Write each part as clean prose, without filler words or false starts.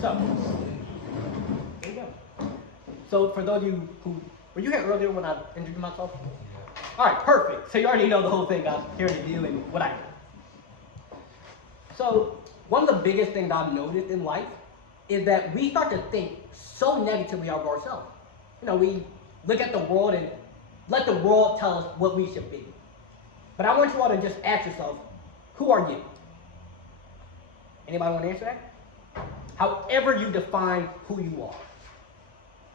So, there you go. So for those of you who, were you here earlier when I introduced myself? All right, perfect. So you already know the whole thing I'm here to do and what I do. So one of the biggest things I've noticed in life is that we start to think so negatively of ourselves. You know, we look at the world and let the world tell us what we should be. But I want you all to just ask yourself, who are you? Anybody want to answer that? However you define who you are.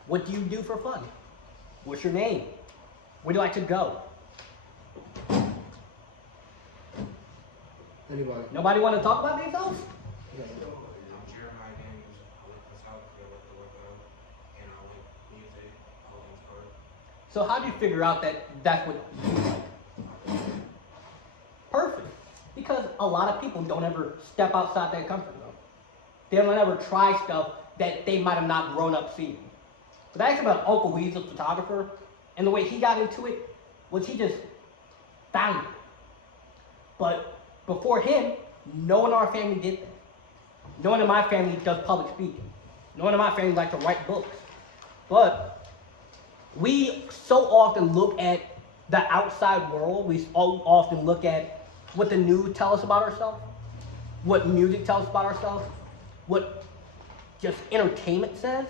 What do you do for fun? What's your name? Where do you like to go? Anybody? Nobody want to talk about themselves? Yeah. I'm Jeremiah Daniels. I like photography, I like to work out, and I like music, all those art. So how do you figure out that that's what you like? Perfect. Because a lot of people don't ever step outside that comfort zone. They don't ever try stuff that they might have not grown up seeing. But I asked about an uncle who he's a photographer, and the way he got into it was he just found it. But before him, no one in our family did that. No one in my family does public speaking. No one in my family likes to write books. But we so often look at the outside world. We so often look at what the news tell us about ourselves, what music tells us about ourselves, what just entertainment says.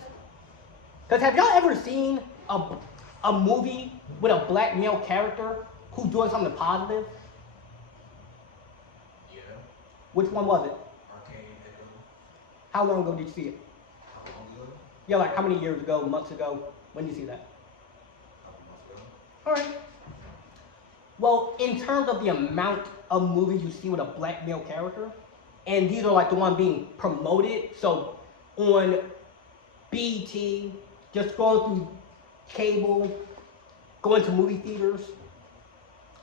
Because have y'all ever seen a movie with a black male character who's doing something positive? Yeah, Which one was it? arcade, echo. How long ago did you see it? How long ago? Yeah, like how many years ago, months ago? When did you see that? A couple months ago. All right. Well, in terms of the amount of movies you see with a black male character, and these are like the one being promoted, so on BET, just going through cable, going to movie theaters,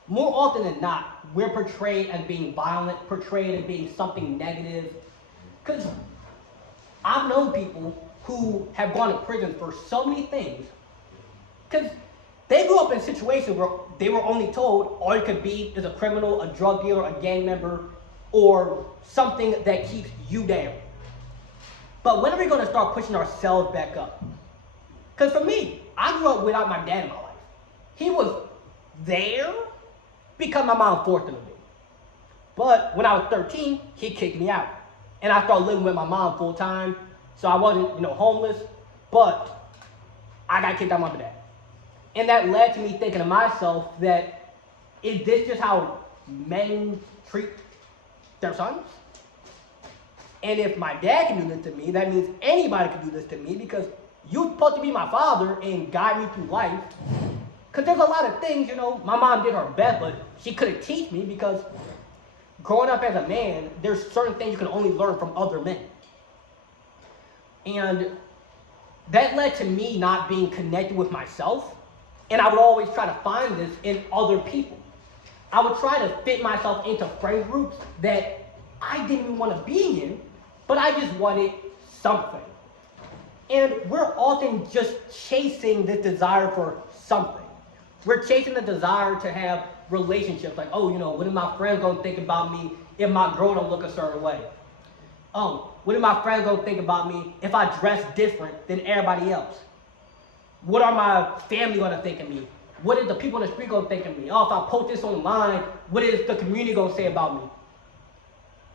more often than not, we're portrayed as being violent, portrayed as being something negative. Because I've known people who have gone to prison for so many things, because they grew up in situations where they were only told all you could be is a criminal, a drug dealer, a gang member, or something that keeps you down. But when are we going to start pushing ourselves back up? Because for me, I grew up without my dad in my life. He was there because my mom forced him to be. But when I was 13, he kicked me out. And I started living with my mom full time. So I wasn't, homeless, but I got kicked out by my dad. And that led to me thinking to myself that, is this just how men treat their sons? And if my dad can do this to me, that means anybody can do this to me, because you're supposed to be my father and guide me through life. Because there's a lot of things, my mom did her best, but she couldn't teach me, because growing up as a man, there's certain things you can only learn from other men. And that led to me not being connected with myself. And I would always try to find this in other people. I would try to fit myself into friend groups that I didn't even want to be in, but I just wanted something. And we're often just chasing this desire for something. We're chasing the desire to have relationships. Like, what are my friends going to think about me if my girl don't look a certain way? Oh, what are my friends going to think about me if I dress different than everybody else? What are my family going to think of me? What is the people in the street going to think of me? Oh, if I post this online, what is the community going to say about me?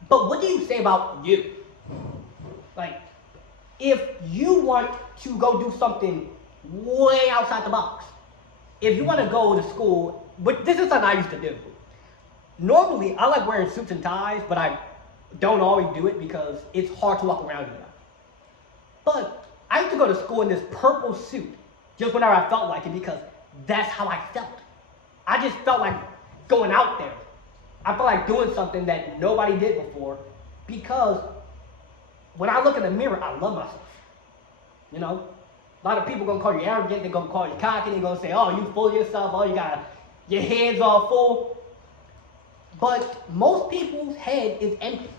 But what do you say about you? Like, if you want to go do something way outside the box, if you want to go to school, but this is something I used to do. Normally, I like wearing suits and ties, but I don't always do it because it's hard to walk around in that. But I used to go to school in this purple suit just whenever I felt like it, because that's how I felt. I just felt like going out there. I felt like doing something that nobody did before, because when I look in the mirror, I love myself. A lot of people are going to call you arrogant, they're going to call you cocky, they're going to say, oh, you full of yourself, oh, your head's all full. But most people's head is empty.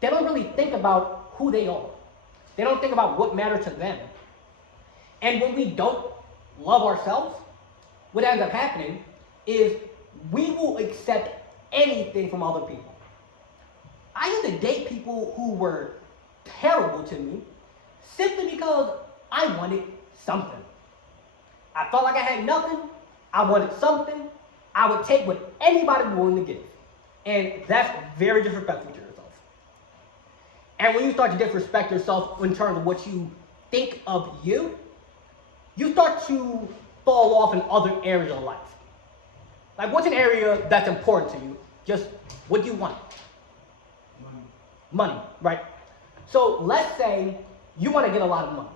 They don't really think about who they are. They don't think about what matters to them. And when we don't love ourselves, what ends up happening is we will accept anything from other people. I used to date people who were terrible to me simply because I wanted something. I felt like I had nothing. I wanted something. I would take what anybody was willing to give. And that's very disrespectful to yourself. And when you start to disrespect yourself in terms of what you think of you start to fall off in other areas of life. Like, what's an area that's important to you? Just what do you want? Money, right? So let's say you want to get a lot of money.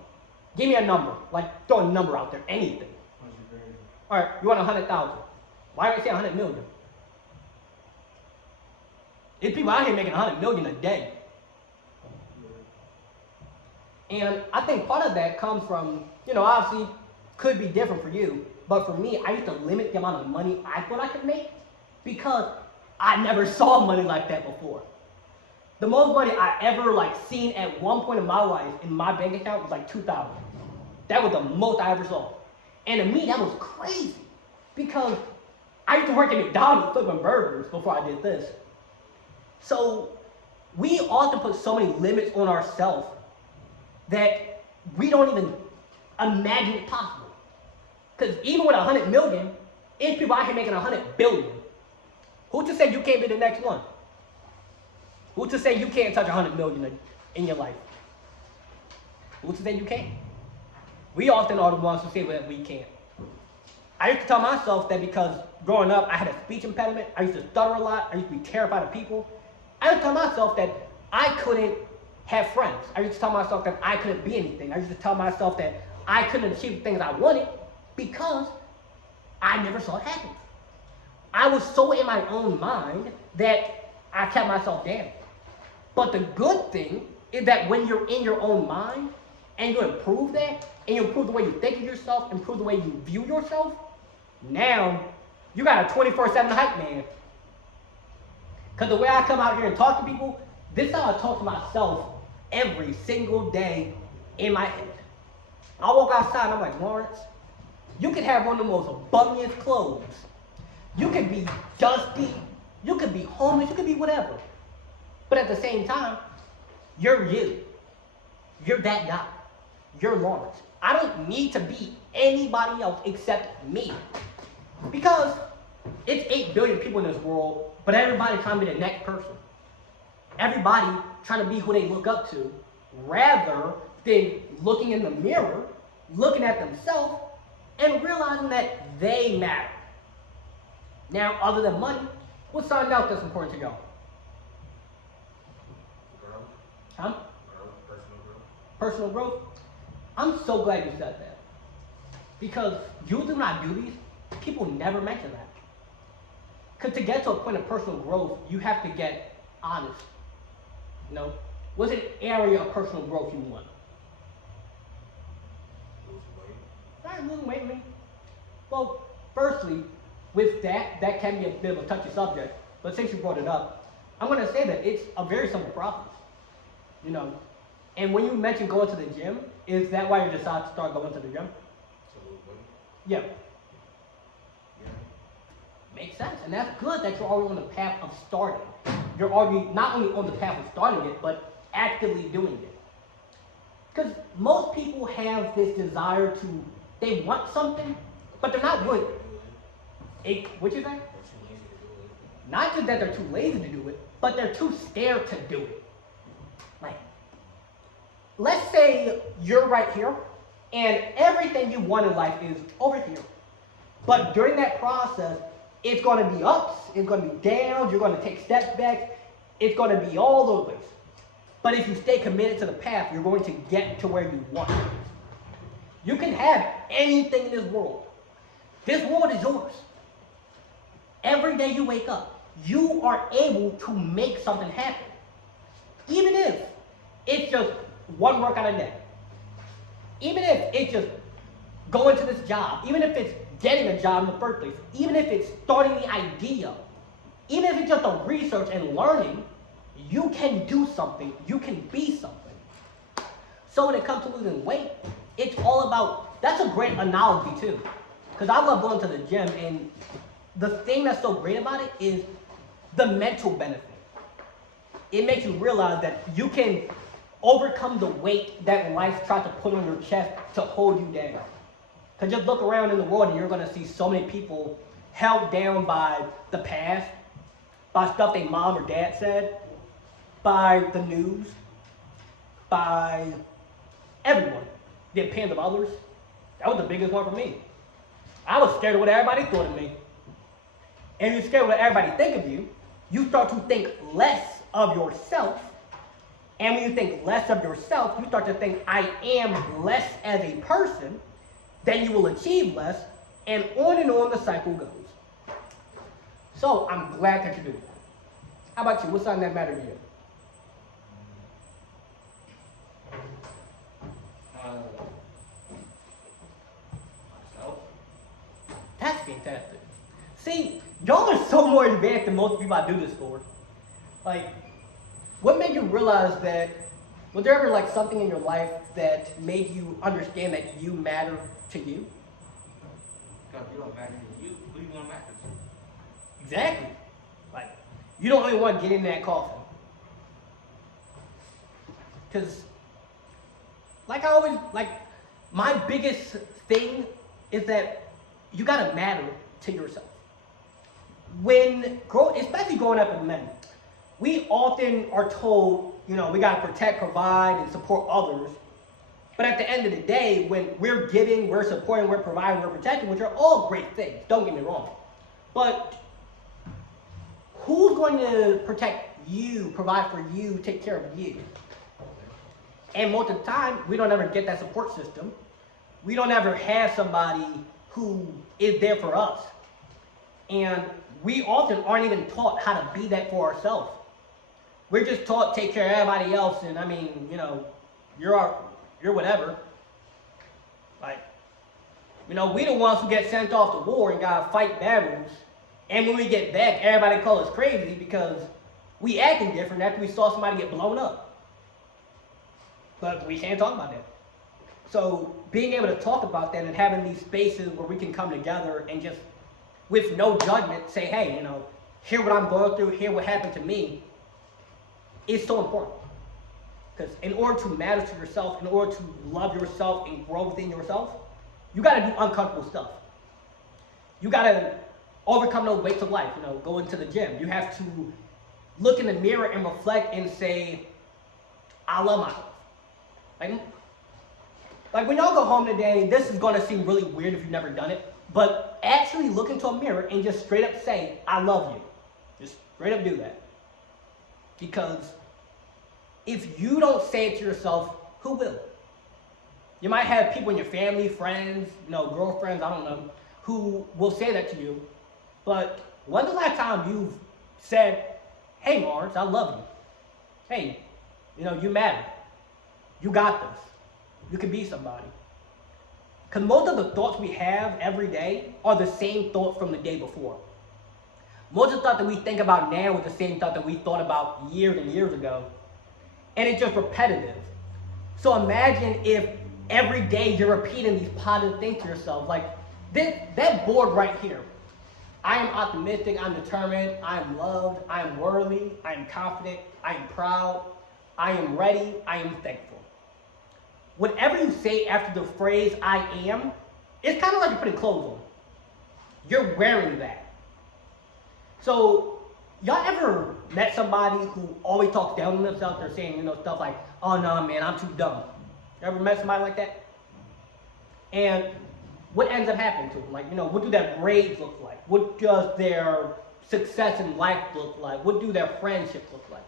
Give me a number. Like, throw a number out there, anything. All right, you want 100,000. Why do I say 100 million? There's people out here making 100 million a day. And I think part of that comes from, obviously could be different for you, but for me, I used to limit the amount of money I thought I could make because I never saw money like that before. The most money I ever seen at one point in my life in my bank account was like 2,000. That was the most I ever saw. And to me, that was crazy because I used to work at McDonald's flipping burgers before I did this. So we often put so many limits on ourselves that we don't even imagine it possible. Because even with 100 million, it's people out here making 100 billion. Who's to say you can't be the next one? Who's to say you can't touch 100 million in your life? Who's to say you can't? We often are the ones who say that we can't. I used to tell myself that because growing up, I had a speech impediment. I used to stutter a lot. I used to be terrified of people. I used to tell myself that I couldn't have friends. I used to tell myself that I couldn't be anything. I used to tell myself that I couldn't achieve the things I wanted because I never saw it happen. I was so in my own mind that I kept myself down. But the good thing is that when you're in your own mind and you improve that, and you improve the way you think of yourself, improve the way you view yourself, now you got a 24/7 hype man. Because the way I come out here and talk to people, this is how I talk to myself every single day in my head. I walk outside and I'm like, Lawrence, you could have one of the most bummiest clothes. You could be dusty. You could be homeless. You could be whatever. But at the same time, you're you. You're that guy. You're Lawrence. I don't need to be anybody else except me. Because it's 8 billion people in this world, but everybody trying to be the next person. Everybody trying to be who they look up to, rather than looking in the mirror, looking at themselves, and realizing that they matter. Now, other than money, what's something else that's important to y'all? Growth. Huh? Growth. Personal growth. Personal growth? I'm so glad you said that. Because usually when I do these, people never mention that. Because to get to a point of personal growth, you have to get honest. What's an area of personal growth you want? Lose weight. Not losing weight, man. Well, firstly, with that can be a bit of a touchy subject. But since you brought it up, I'm going to say that it's a very simple process. And when you mentioned going to the gym, is that why you decided to start going to the gym? To lose weight. Yeah. Yeah. Makes sense. And that's good that you're already on the path of starting. You're already not only on the path of starting it, but actively doing it. Because most people have this desire to, they want something, but they're not willing. What you say? They're too lazy to do it. Not just that they're too lazy to do it, but they're too scared to do it. Like, let's say you're right here, and everything you want in life is over here. But during that process, it's going to be ups, it's going to be downs, you're going to take steps back, it's going to be all over the place. But if you stay committed to the path, you're going to get to where you want. You can have anything in this world. This world is yours. Every day you wake up, you are able to make something happen. Even if it's just one workout a day. Even if it's just going to this job. Even if it's getting a job in the first place. Even if it's starting the idea. Even if it's just a research and learning, you can do something. You can be something. So when it comes to losing weight, it's all about, that's a great analogy too. Because I love going to the gym, and the thing that's so great about it is the mental benefit. It makes you realize that you can overcome the weight that life tries to put on your chest to hold you down. Because just look around in the world and you're going to see so many people held down by the past, by stuff their mom or dad said, by the news, by everyone, the opinions of others. That was the biggest one for me. I was scared of what everybody thought of me. And you're scared of what everybody think of you, you start to think less of yourself. And when you think less of yourself, you start to think, I am less as a person, then you will achieve less, and on the cycle goes. So I'm glad that you do that. How about you? What's something that matters to you? Myself. That's fantastic. See, y'all are so more advanced than most people I do this for. Like, what made you realize that, was there ever like something in your life that made you understand that you matter to you? Because you don't matter to you, who you want to matter to? Exactly. Like, you don't really want to get in that coffin. Because, like I always, like, my biggest thing is that you gotta matter to yourself. Especially growing up as men, we often are told, you know, we gotta protect, provide, and support others. But at the end of the day, when we're giving, we're supporting, we're providing, we're protecting, which are all great things, don't get me wrong. But who's going to protect you, provide for you, take care of you? And most of the time, we don't ever get that support system. We don't ever have somebody who is there for us. And we often aren't even taught how to be that for ourselves. We're just taught take care of everybody else, and I mean, you know, you're whatever. Like, you know, we the ones who get sent off to war and gotta fight battles. And when we get back, everybody calls us crazy because we acting different after we saw somebody get blown up. But we can't talk about that. So being able to talk about that and having these spaces where we can come together and just, with no judgment, say, hey, you know, hear what I'm going through, hear what happened to me, is so important. Because in order to matter to yourself, in order to love yourself and grow within yourself, you got to do uncomfortable stuff. You got to overcome those weights of life, you know, go into the gym. You have to look in the mirror and reflect and say, I love myself. Like when y'all go home today, this is going to seem really weird if you've never done it, but actually look into a mirror and just straight up say, I love you. Just straight up do that. Because if you don't say it to yourself, who will? You might have people in your family, friends, you know, girlfriends, I don't know, who will say that to you. But when's the last time you've said, hey, Lawrence, I love you. Hey, you know, you matter. You got this. You can be somebody. Because most of the thoughts we have every day are the same thoughts from the day before. Most of the thought that we think about now is the same thought that we thought about years and years ago. And it's just repetitive. So imagine if every day you're repeating these positive things to yourself. Like that board right here. I am optimistic, I'm determined, I am loved, I am worthy, I am confident, I am proud, I am ready, I am thankful. Whatever you say after the phrase I am, it's kind of like you're putting clothes on. You're wearing that. So, y'all ever met somebody who always talks down on themselves? They're saying, you know, stuff like, oh no, man, I'm too dumb. You ever met somebody like that? And what ends up happening to them? Like, you know, what do their grades look like? What does their success in life look like? What do their friendships look like?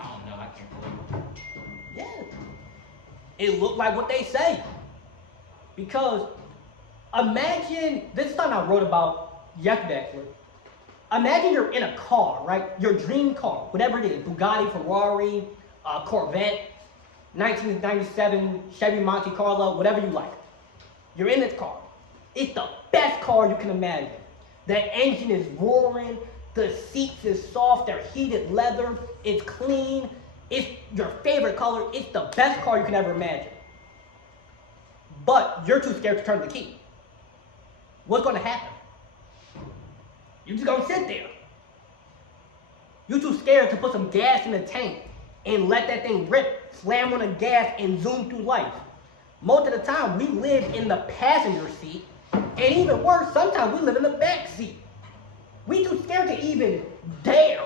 I don't know, I can't believe it. Yeah. It looked like what they say. Because imagine, this is something I wrote about yesterday actually. Imagine you're in a car, right? Your dream car, whatever it is, Bugatti, Ferrari, Corvette, 1997 Chevy Monte Carlo, whatever you like. You're in this car. It's the best car you can imagine. The engine is roaring, the seats is soft, they're heated leather, it's clean, it's your favorite color, it's the best car you can ever imagine. But you're too scared to turn the key. What's going to happen? You're just going to sit there. You're too scared to put some gas in the tank and let that thing rip, slam on the gas, and zoom through life. Most of the time, we live in the passenger seat, and even worse, sometimes we live in the back seat. We too scared to even dare.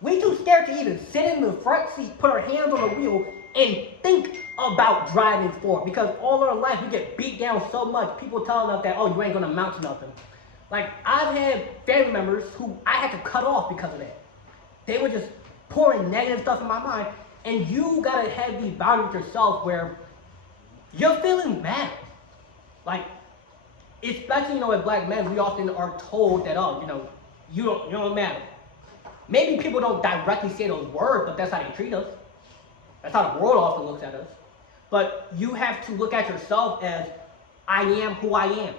We too scared to even sit in the front seat, put our hands on the wheel, and think about driving forward. Because all our life we get beat down so much. People telling us that, oh, you ain't gonna amount to nothing. Like, I've had family members who I had to cut off because of that. They were just pouring negative stuff in my mind. And you gotta have these boundaries yourself where you're feeling bad. Like, especially, as black men, we often are told that, oh, you don't matter. Maybe people don't directly say those words, but that's how they treat us. That's how the world often looks at us. But you have to look at yourself as, I am who I am.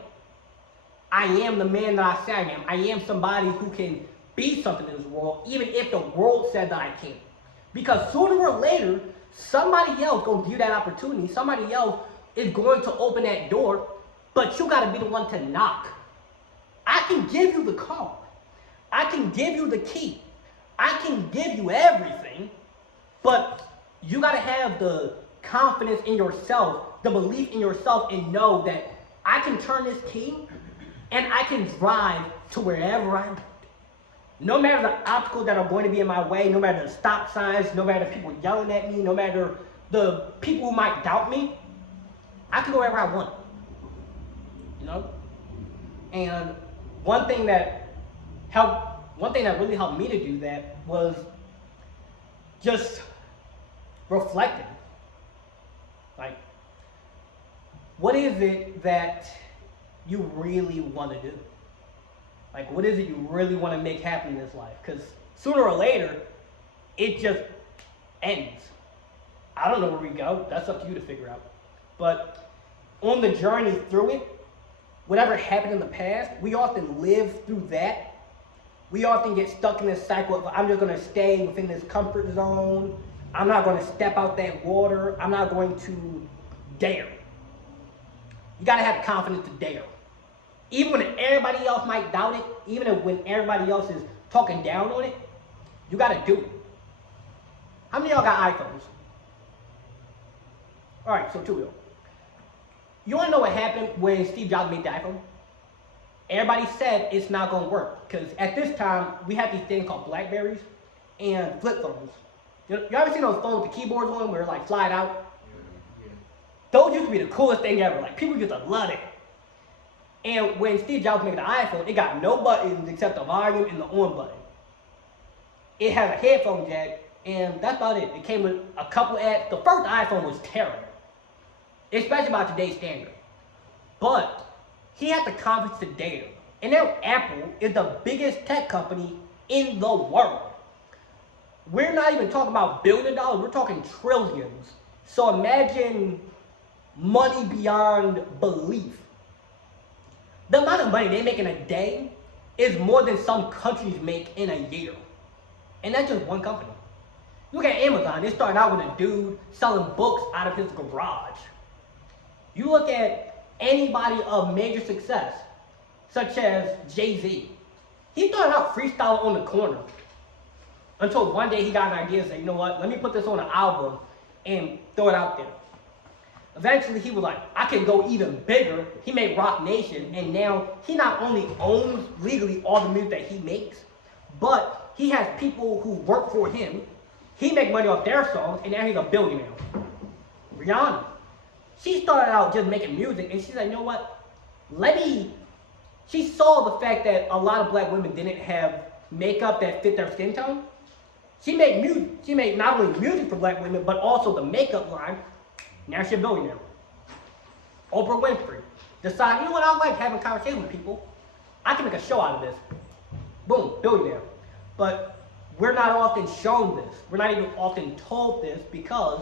I am the man that I say I am. I am somebody who can be something in this world, even if the world said that I can't. Because sooner or later, somebody else going to give you that opportunity. Somebody else is going to open that door, but you got to be the one to knock. I can give you the card. I can give you the key. I can give you everything, but you got to have the confidence in yourself, the belief in yourself, and know that I can turn this key and I can drive to wherever I want. No matter the obstacles that are going to be in my way, no matter the stop signs, no matter the people yelling at me, no matter the people who might doubt me, I can go wherever I want. And one thing that really helped me to do that was just reflecting. Like, what is it that you really want to do? Like, what is it you really want to make happen in this life? Because sooner or later, it just ends. I don't know where we go. That's up to you to figure out. But on the journey through it, whatever happened in the past, we often live through that. We often get stuck in this cycle of, I'm just going to stay within this comfort zone. I'm not going to step out that water. I'm not going to dare. You got to have the confidence to dare. Even when everybody else might doubt it, even when everybody else is talking down on it, you got to do it. How many of y'all got iPhones? All right, so 2 of y'all. You want to know what happened when Steve Jobs made the iPhone? Everybody said it's not going to work because at this time, we had these things called Blackberries and flip phones. You ever seen those phones with the keyboards on them where it like slide out? Yeah. Those used to be the coolest thing ever. Like, people used to love it. And when Steve Jobs made the iPhone, it got no buttons except the volume and the on button. It has a headphone jack, and that's about it. It came with a couple apps. The first iPhone was terrible, especially by today's standard. But he had the confidence to dare. And now Apple is the biggest tech company in the world. We're not even talking about $1 billion, we're talking trillions. So imagine money beyond belief. The amount of money they make in a day is more than some countries make in a year. And that's just one company. Look at Amazon. They started out with a dude selling books out of his garage. You look at anybody of major success, such as Jay-Z. He started out freestyling on the corner until one day he got an idea and said, you know what, let me put this on an album and throw it out there. Eventually he was like, I can go even bigger. He made Rock Nation, and now he not only owns legally all the music that he makes, but he has people who work for him. He makes money off their songs, and now he's a billionaire. Rihanna. She started out just making music, and she's like, you know what? She saw the fact that a lot of black women didn't have makeup that fit their skin tone. She made music. She made not only music for black women, but also the makeup line. Now she's a billionaire. Oprah Winfrey decided, you know what, I like having conversations with people. I can make a show out of this. Boom, billionaire. But we're not often shown this. We're not even often told this because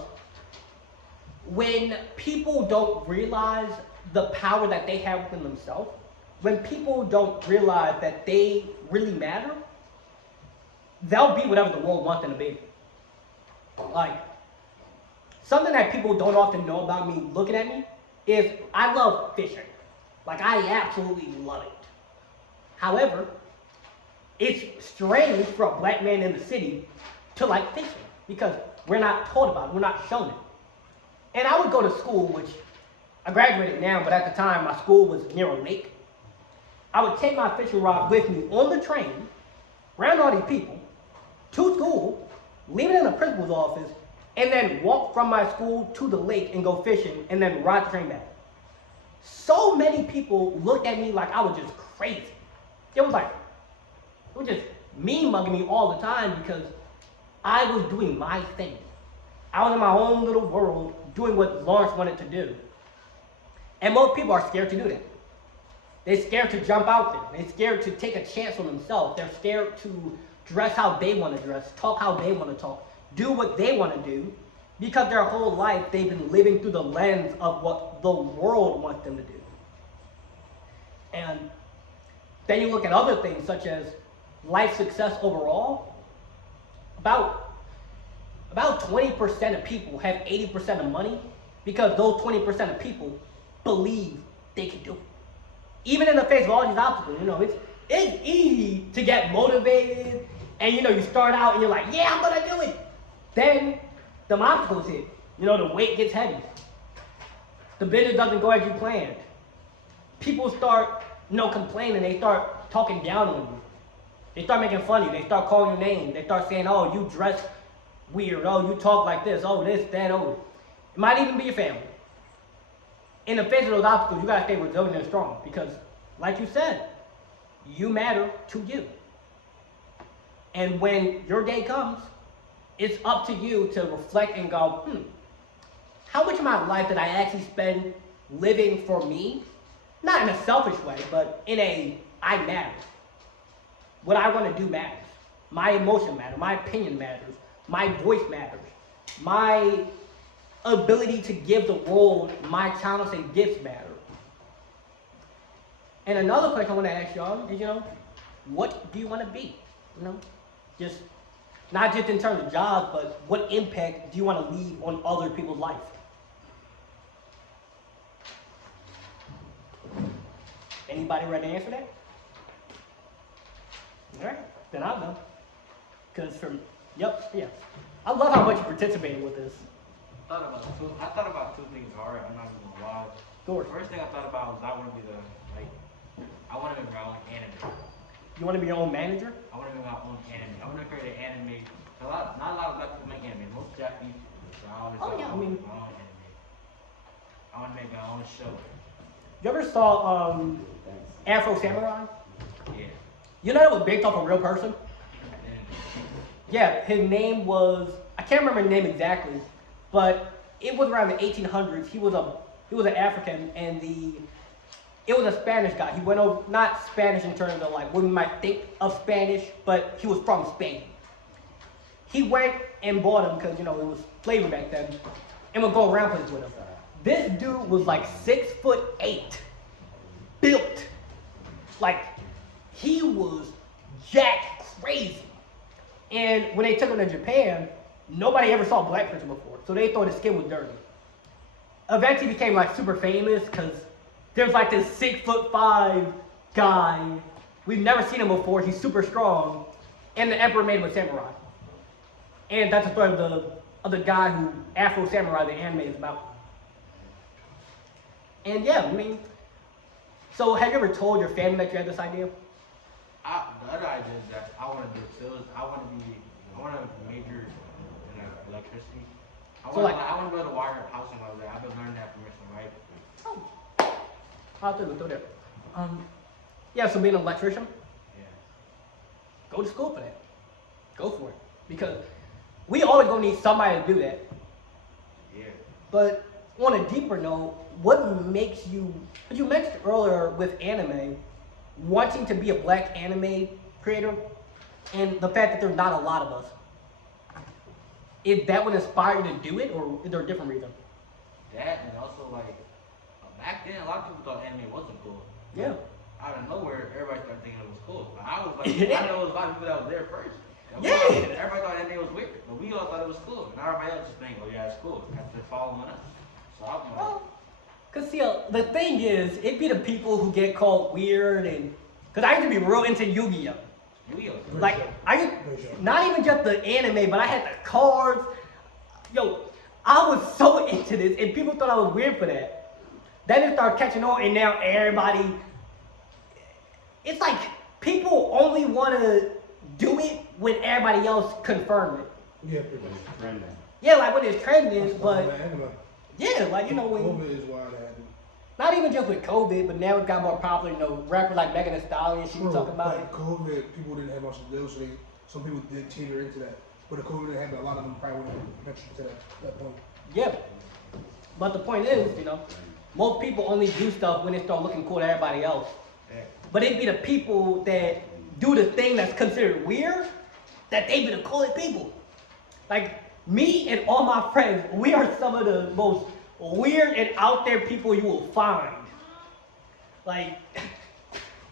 when people don't realize the power that they have within themselves, when people don't realize that they really matter, they'll be whatever the world wants them to be. Like, something that people don't often know about me looking at me is I love fishing. Like, I absolutely love it. However, it's strange for a black man in the city to like fishing because we're not taught about it, we're not shown it. And I would go to school, which I graduated now, but at the time my school was near a lake. I would take my fishing rod with me on the train, around all these people, to school, leave it in the principal's office, and then walk from my school to the lake and go fishing, and then ride the train back. So many people looked at me like I was just crazy. It was just me mugging me all the time because I was doing my thing. I was in my own little world doing what Lawrence wanted to do. And most people are scared to do that. They're scared to jump out there. They're scared to take a chance on themselves. They're scared to dress how they want to dress, talk how they want to talk, do what they want to do, because their whole life they've been living through the lens of what the world wants them to do. And then you look at other things such as life success overall. About 20% of people have 80% of money because those 20% of people believe they can do it. Even in the face of all these obstacles, it's easy to get motivated and you start out and you're like, yeah, I'm gonna do it. Then the obstacles hit. The weight gets heavy. The business doesn't go as you planned. People start, complaining. They start talking down on you. They start making fun of you. They start calling your name. They start saying, oh, you dress weird. Oh, you talk like this. Oh, this, that, oh. It might even be your family. In the face of those obstacles, you gotta stay resilient and strong because, like you said, you matter to you. And when your day comes, it's up to you to reflect and go, how much of my life did I actually spend living for me? Not in a selfish way, but in a I matter. What I want to do matters. My emotion matters. My opinion matters. My voice matters. My ability to give the world my talents and gifts matter. And another question I want to ask y'all is, what do you want to be? Just not just in terms of jobs, but what impact do you want to leave on other people's life? Anybody ready to answer that? All right, then I'll go. Because I love how much you participated with this. I thought about two things hard. I'm not even gonna lie. Go The first thing I thought about was I want to be I want to make my own anime. You want to be your own manager? I want to make my own anime. I want to create an anime. Not a lot of black people make anime. Most Japanese people. So I always thought I want my own anime. I want to make my own show. You ever saw Afro Samurai? Yeah. You know that was based off a real person? Yeah, his name was, I can't remember his name exactly, but it was around the 1800s. He was an African, and it was a Spanish guy. He went over, not Spanish in terms of like what we might think of Spanish, but he was from Spain. He went and bought him because, it was slavery back then, and would go around places with him. This dude was like 6'8", built. Like, he was jack crazy. And when they took him to Japan, nobody ever saw a black person before, so they thought his skin was dirty. Eventually he became like super famous because there's like this 6'5" guy. We've never seen him before. He's super strong, and the emperor made him a samurai. And that's the story of the guy who Afro Samurai, the anime, is about. And yeah, so have you ever told your family that you had this idea? The other idea is that I want to do sales. I want to major in electricity. I want to build a wire house and all that. I've been learning that from Mr. Mike. Oh. I'll throw there. Yeah, so being an electrician? Yeah. Go to school for that. Go for it. Because we always gonna need somebody to do that. Yeah. But on a deeper note, what makes you mentioned earlier with anime, wanting to be a black anime creator, and the fact that there's not a lot of us. Is that what inspired you to do it, or is there a different reason? That, and also back then a lot of people thought anime wasn't cool. Yeah. Out of nowhere, everybody started thinking it was cool. But I was I know there was a lot of people that was there first. Everybody thought anime was weird, but we all thought it was cool. And everybody else just think, oh yeah, it's cool. After following us. So I'm like, cause see, the thing is, it be the people who get called weird, and cause I used to be real into Yu-Gi-Oh, Yu-Gi-Oh. Like not even just the anime, but I had the cards. Yo, I was so into this, and people thought I was weird for that. Then it started catching on, and now everybody. It's like people only want to do it when everybody else confirm it. Yeah, pretty much. Trending. Yeah, like when it's trending, That's but why anime. yeah, like you know when. COVID is why that happened. Not even just with COVID, but now it got more popular. You know, rappers like Megan Thee Stallion, she was talking about it. COVID, people didn't have much to do, so some people did teeter into that. But the COVID didn't happen, a lot of them probably wouldn't venture to that point. Yeah. But the point is, you know, most people only do stuff when they start looking cool to everybody else. Yeah. But it'd be the people that do the thing that's considered weird, that they be the coolest people. Like me and all my friends, we are some of the most weird and out there people you will find. Like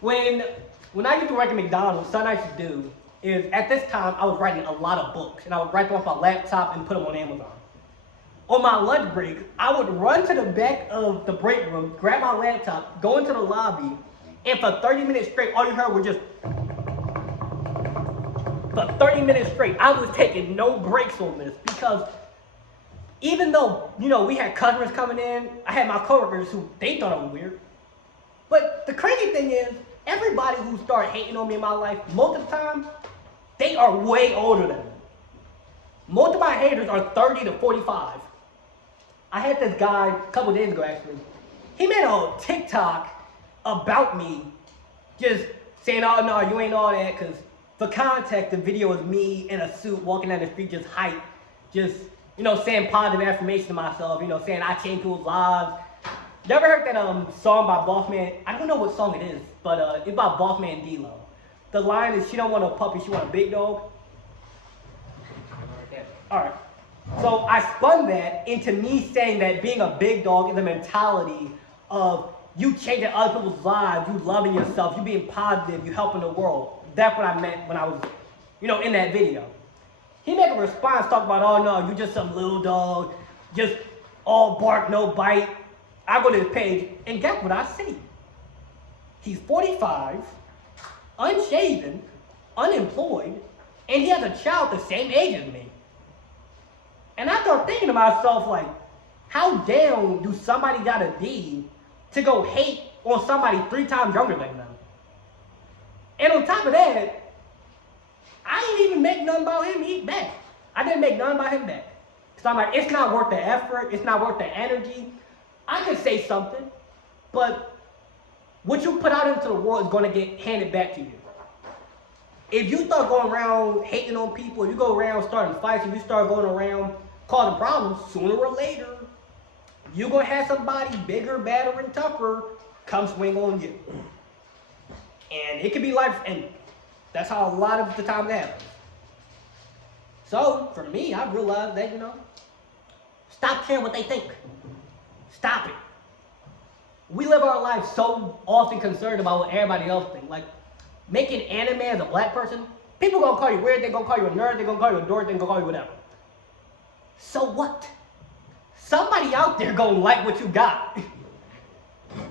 when I used to work at McDonald's, something I used to do is at this time I was writing a lot of books, and I would write them off my laptop and put them on Amazon. On my lunch break, I would run to the back of the break room, grab my laptop, go into the lobby, and for 30 minutes straight, all you heard was just. For 30 minutes straight, I was taking no breaks on this because even though, you know, we had customers coming in, I had my coworkers who, they thought I was weird. But the crazy thing is, everybody who started hating on me in my life, most of the time, they are way older than me. Most of my haters are 30 to 45. I had this guy a couple days ago, actually. He made a TikTok about me, just saying, oh, no, you ain't all that, because for context, the video is me in a suit walking down the street, just hype, just, you know, saying positive affirmation to myself, you know, saying I change people's lives. You ever heard that song by Bossman? I don't know what song it is, but it's by Bossman and D-Lo. The line is, she don't want a puppy, she want a big dog. Alright. So I spun that into me saying that being a big dog is a mentality of you changing other people's lives, you loving yourself, you being positive, you helping the world. That's what I meant when I was, you know, in that video. He made a response talking about, oh no, you just some little dog, just all bark, no bite. I go to his page, and guess what I see? He's 45, unshaven, unemployed, and he has a child the same age as me. And I start thinking to myself, like, how down do somebody gotta be to go hate on somebody 3 times younger than them? And on top of that, I didn't even make nothing about him back. I didn't make nothing about him back. Because I'm like, it's not worth the effort, it's not worth the energy. I could say something, but what you put out into the world is gonna get handed back to you. If you start going around hating on people, if you go around starting fights, if you start going around causing problems, sooner or later, you're going to have somebody bigger, badder, and tougher come swing on you. And it could be life, and that's how a lot of the time it happens. So, for me, I realized that, you know, stop caring what they think. Stop it. We live our lives so often concerned about what everybody else thinks. Like, making anime as a black person, people gonna call you weird, they gonna call you a nerd, they gonna call you a dork, they gonna call you whatever. So what? Somebody out there gonna like what you got.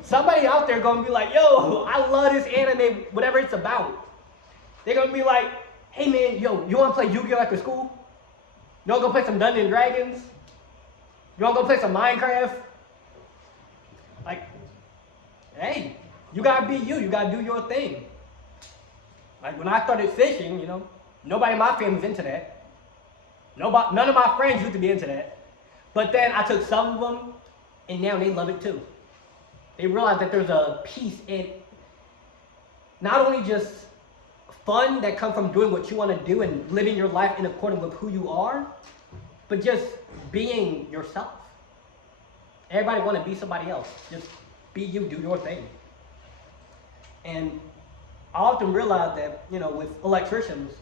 Somebody out there gonna be like, yo, I love this anime, whatever it's about. They're gonna be like, hey man, yo, you wanna play Yu-Gi-Oh after school? You wanna go play some Dungeons & Dragons? You wanna go play some Minecraft? Like, hey, you gotta be you gotta do your thing. Like when I started fishing, you know, nobody in my family's into that. None of my friends used to be into that. But then I took some of them, and now they love it too. They realize that there's a piece in not only just fun that comes from doing what you want to do and living your life in accordance with who you are, but just being yourself. Everybody want to be somebody else. Just be you, do your thing. And I often realize that, you know, with electricians,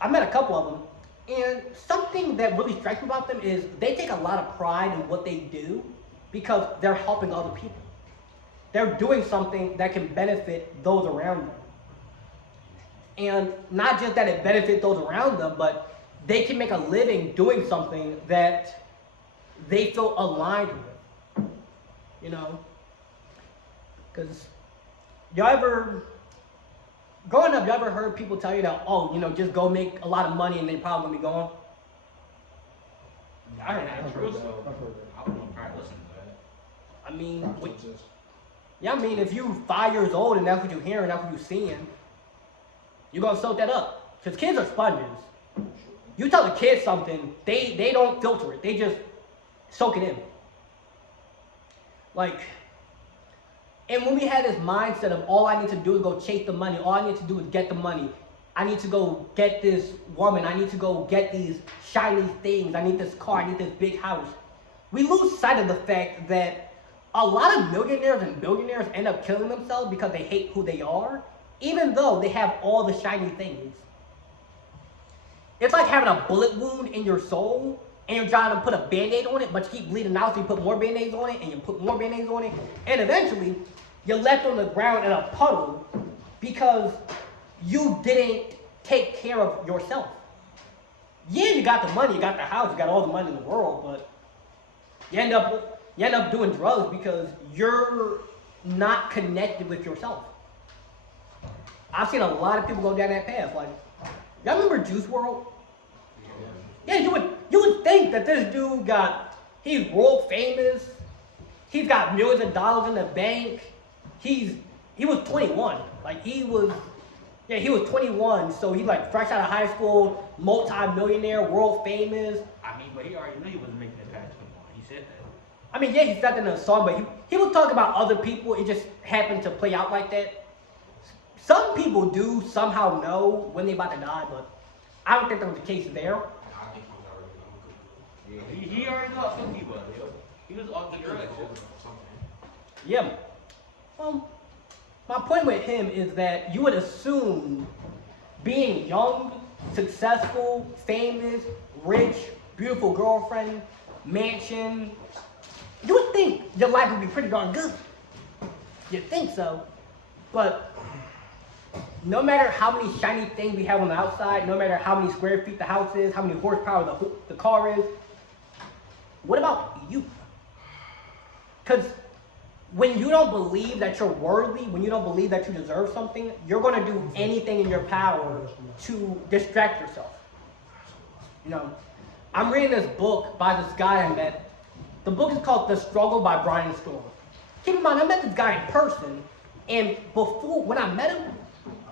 I met a couple of them, and something that really strikes me about them is they take a lot of pride in what they do because they're helping other people. They're doing something that can benefit those around them. And not just that it benefits those around them, but they can make a living doing something that they feel aligned with, you know? Because y'all ever growing up, you ever heard people tell you that, oh, just go make a lot of money and then probably gonna be gone? I heard that. That's true, so I've heard that. I wouldn't probably listen to that. I mean, Not to just- yeah, I mean, if you 5 years old and that's what you're hearing, that's what you're seeing, you're gonna soak that up. Because kids are sponges. You tell the kids something, they don't filter it. They just soak it in. Like, and when we had this mindset of all I need to do is go chase the money, all I need to do is get the money. I need to go get this woman. I need to go get these shiny things. I need this car. I need this big house. We lose sight of the fact that a lot of millionaires and billionaires end up killing themselves because they hate who they are, even though they have all the shiny things. It's like having a bullet wound in your soul, and you're trying to put a Band-Aid on it, but you keep bleeding out, so you put more Band-Aids on it, and you put more Band-Aids on it, and eventually, you're left on the ground in a puddle because you didn't take care of yourself. Yeah, you got the money, you got the house, you got all the money in the world, but you end up doing drugs because you're not connected with yourself. I've seen a lot of people go down that path. Like, y'all remember Juice WRLD? Yeah, you would think that this dude he's world famous, he's got millions of dollars in the bank. He was 21. Like he was 21, so he's like fresh out of high school, multi-millionaire, world famous. I mean, but he already knew he wasn't making it past 21. He said that. I mean, yeah, he said that in a song, but he would talk about other people. It just happened to play out like that. Some people do somehow know when they're about to die, but I don't think that was the case there. I think he was already on Yeah, he already knew how fit he was. Yo. He was off the drugs. Yo. something. Yeah. My point with him is that you would assume being young, successful, famous, rich, beautiful girlfriend, mansion, you would think your life would be pretty darn good. You'd think so. But no matter how many shiny things we have on the outside, no matter how many square feet the house is, how many horsepower the car is, what about you? Because when you don't believe that you're worthy, when you don't believe that you deserve something, you're going to do anything in your power to distract yourself. I'm reading this book by this guy I met. The book is called The Struggle by Brian Storm. Keep in mind, I met this guy in person, and when I met him,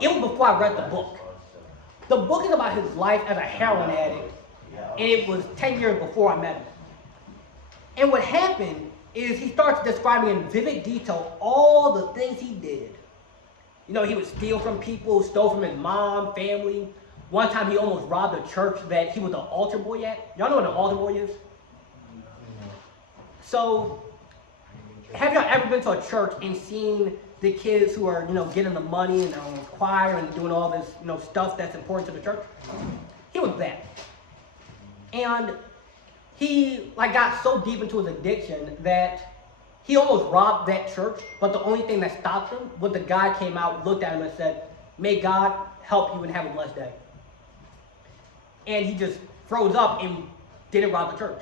it was before I read the book. The book is about his life as a heroin addict, and it was 10 years before I met him. And what happened is he starts describing in vivid detail all the things he did. He would steal from people, stole from his mom, family. One time he almost robbed a church that he was the altar boy at. Y'all know what an altar boy is? So, have y'all ever been to a church and seen the kids who are, getting the money and choir and doing all this, stuff that's important to the church? He was that. And he got so deep into his addiction that he almost robbed that church, but the only thing that stopped him was the guy came out, looked at him and said, "May God help you and have a blessed day." And he just froze up and didn't rob the church.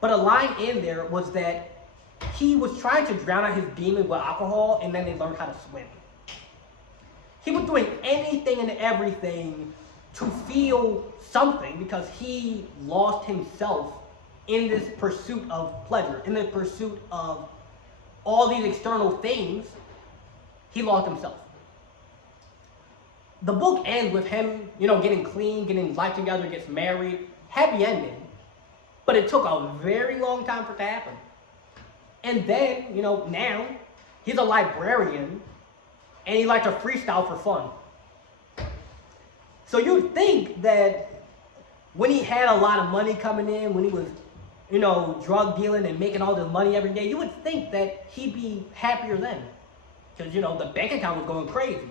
But a line in there was that he was trying to drown out his demon with alcohol, and then they learned how to swim. He was doing anything and everything to feel something because he lost himself in this pursuit of pleasure, in the pursuit of all these external things. He lost himself. The book ends with him, getting clean, getting his life together, gets married, happy ending. But it took a very long time for it to happen. And then, now he's a librarian and he likes to freestyle for fun. So you'd think that when he had a lot of money coming in, when he was, drug dealing and making all this money every day, you would think that he'd be happier then. Because, the bank account was going crazy.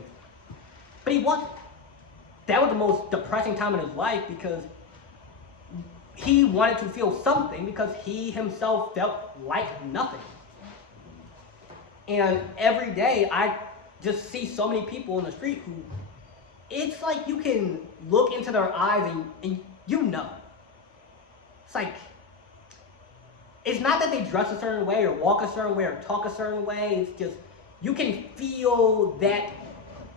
But he wasn't. That was the most depressing time in his life because he wanted to feel something because he himself felt like nothing. And every day I just see so many people in the street who, it's like you can look into their eyes and It's like, it's not that they dress a certain way or walk a certain way or talk a certain way. It's just, you can feel that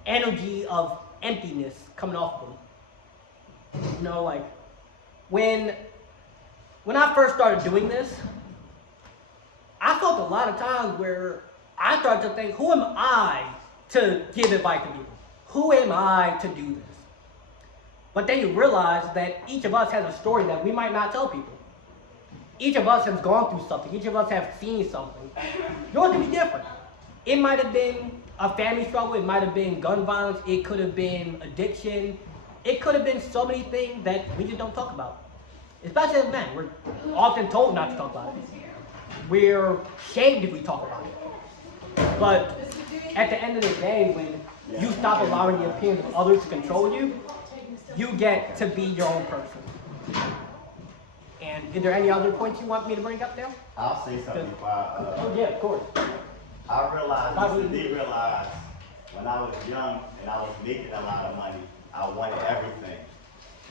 energy of emptiness coming off of them. You know, like when I first started doing this, I felt a lot of times where I started to think, who am I to give advice to people? Who am I to do this? But then you realize that each of us has a story that we might not tell people. Each of us has gone through something. Each of us have seen something. Yours can be different. It might have been a family struggle. It might have been gun violence. It could have been addiction. It could have been so many things that we just don't talk about. Especially as men. We're often told not to talk about it. We're shamed if we talk about it. But at the end of the day, when you stop allowing the opinions of others to control you, you get to be your own person. And is there any other points you want me to bring up now? I'll say something before Oh yeah, of course. I did realize when I was young and I was making a lot of money, I wanted everything.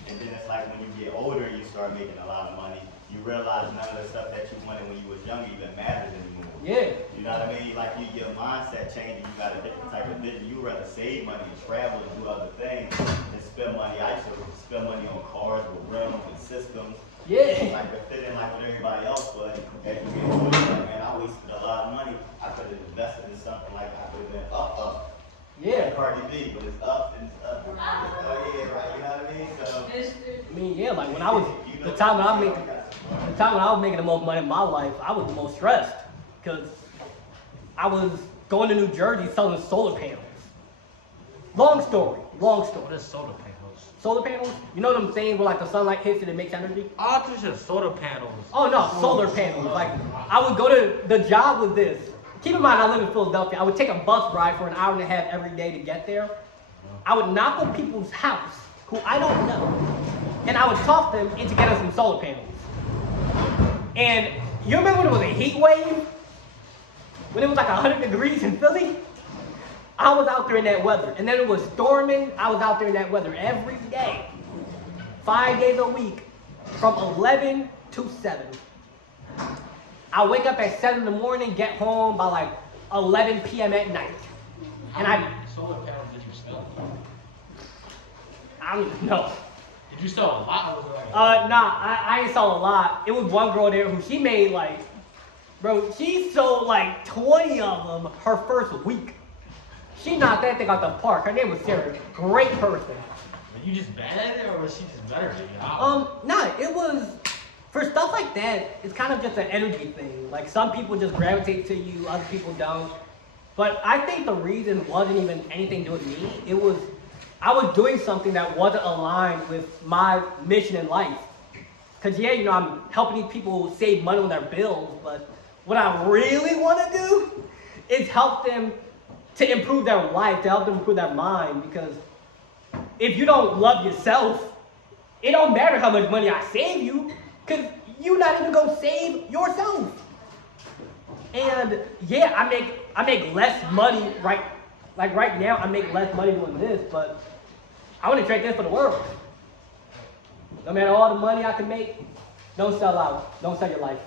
And then it's like when you get older, you start making a lot of money. You realize none of the stuff that you wanted when you was young even matters anymore. Yeah. You know what I mean? Like your mindset changing. You got a different type of vision. You rather save money and travel and do other things than spend money. I used to spend money on cars with rims and systems. Yeah. Like to fit in like with everybody else, but as you get older, like, man, I wasted a lot of money. I could have invested in something like I could have been up. Yeah. Cardi B, but it's up and it's up. Oh yeah, right. You know what I mean? So. I mean, yeah, like when I was the time when I was making the most money in my life, I was the most stressed because I was going to New Jersey selling solar panels. Long story. What is solar panels? Solar panels? You know what I'm saying? Where like the sunlight hits and it makes energy? Oh, I just said solar panels. Oh no, solar panels. Like I would go to the job with this. Keep in mind I live in Philadelphia. I would take a bus ride for an hour and a half every day to get there. I would knock on people's house who I don't know, and I would talk them into getting some solar panels. And you remember when it was a heat wave? When it was like 100 degrees in Philly? I was out there in that weather. And then it was storming. I was out there in that weather every day. 5 days a week from 11 to 7. I wake up at 7 in the morning, get home by like 11 p.m. at night. And How many solar panels did you sell? I don't even know. Did you sell a lot? Or was it like I ain't sell a lot. It was one girl there who she made like, bro, she sold like 20 of them her first week. She knocked that thing out the park. Her name was Sarah. Great person. Were you just bad at it, or was she just better at it? Nah, it was, for stuff like that, it's kind of just an energy thing. Like some people just gravitate to you, other people don't. But I think the reason wasn't even anything to do with me. It was, I was doing something that wasn't aligned with my mission in life. Cause yeah, you know, I'm helping these people save money on their bills, but what I really want to do is help them to improve their life, to help them improve their mind. Because if you don't love yourself, it don't matter how much money I save you, cause you're not even gonna save yourself. And yeah, I make less money right now. I make less money doing this, but I want to trade this for the world. No matter all the money I can make, don't sell out. Don't sell your life.